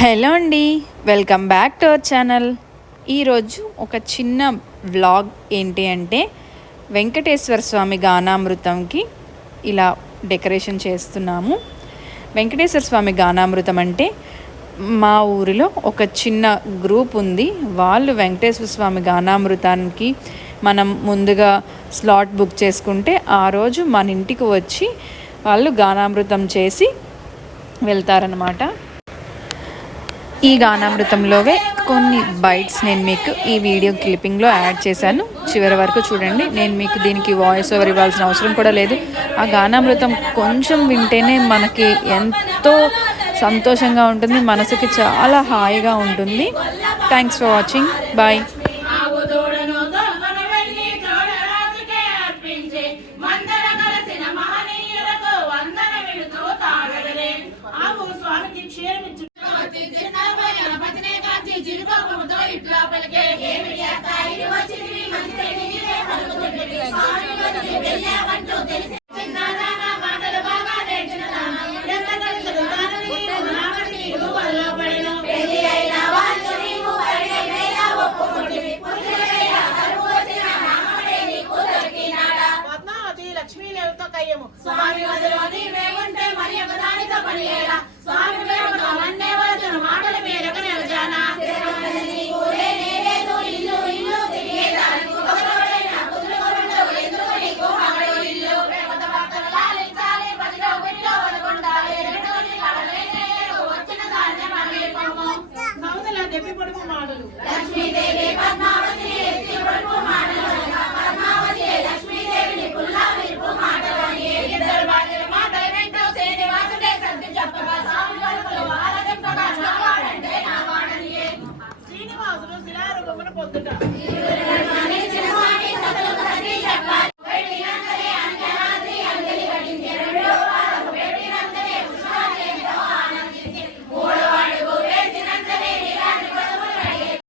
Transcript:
Hello అండి, welcome back to our channel. ఈరోజు ఒక చిన్న వ్లాగ్ ఏంటి అంటే వెంకటేశ్వర స్వామి గానామృతంకి ఇలా డెకరేషన్ చేస్తున్నాము. వెంకటేశ్వర స్వామి గానామృతం అంటే మా ఊరిలో ఒక చిన్న గ్రూప్ ఉంది. వాళ్ళు వెంకటేశ్వర స్వామి గానామృతానికి మనం ముందుగా స్లాట్ బుక్ చేసుకుంటే ఆ రోజు మన ఇంటికి వచ్చి వాళ్ళు గానామృతం చేసి వెళ్తారనమాట. ఈ గానామృతంలోవే కొన్ని బైట్స్ నేను మీకు ఈ వీడియో క్లిప్పింగ్లో యాడ్ చేశాను. చివరి వరకు చూడండి. నేను మీకు దీనికి వాయిస్ ఓవర్ ఇవ్వాల్సిన అవసరం కూడా లేదు. ఆ గానామృతం కొంచెం వింటేనే మనకి ఎంతో సంతోషంగా ఉంటుంది, మనసుకి చాలా హాయిగా ఉంటుంది. Thanks for watching. బాయ్. లక్ష్మీదేవితో కయ్యము స్వామి వదలోని వేగుంటే మరి ఒకదానితో పనియేలా స్వామి ప్రేమతో నన్నే వలచిన మాటల మేరకు నిలజానా ఇల్లు ఇల్లు తిరిగేదానికి ఒకరోడైన కుదురుకొరుండు ఎందుకు నీకు మగడు ఇల్లు ప్రేమత భక్తులు లాలించాలి పదిలో గుడిలో వదకుండాలి రెండోని కడలేనే వచ్చిన ధాన్యం అమీపము నవదల దెబ్బి పొడుపు మాటలు లక్ష్మీదేవి పద్మావతి ఎత్తి పొడుపు మాటలు పద్మావతి లక్ష్మీదేవిని పుల్లా విరుపు మాటలు ఇద్దరు భార్యల మాటల వెంటో శ్రీనివాసుడే సర్ది చెప్పగా స్వామి వరకులు ఆలదింపగా నా వాడంటే నా వాడని శ్రీనివాసుడు శిలారూపమును పొందుట